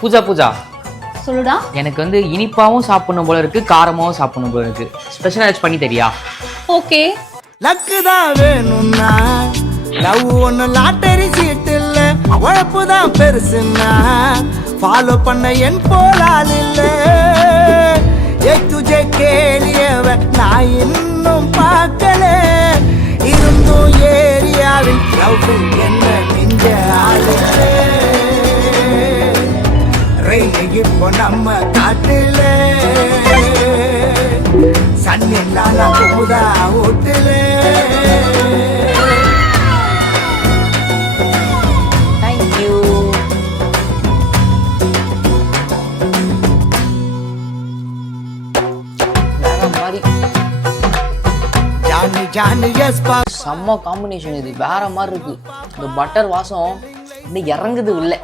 பூஜா பூஜா, சொல்லுடா. எனக்கு வந்து இனிப்பாவும் சாப்பிடணும் போல இருக்கு, காரமாவும் சாப்பிடணும் போல இருக்கு. ஸ்பெஷலா ஏதாச்சும் பண்ணி தரியா? ஓகே. லக்கு தான் வேணும்னா லவ் ஒண்ணு லாட்டரி சீட் இல்ல, உழைப்பு தான் பெருசுன்னா ஃபாலோ பண்ண என் போலால் இல்ல. துஜே கேளியவ நான் இன்னும் பார்க்கல, இருந்தும் ஏரியாவில் லவ் என்ன நெஞ்ச ஆளு. இப்போ நம்ம காட்டுல சன்னில்லாத புதா ஓட்டுல. தேங்க்யூ. வேற மாதிரி ஜானி ஜானி எஸ் பா. செம்ம காம்பினேஷன் இது, வேற மாதிரி இருக்கு. இந்த பட்டர் வாசம் இன்னும் இறங்குது உள்ள.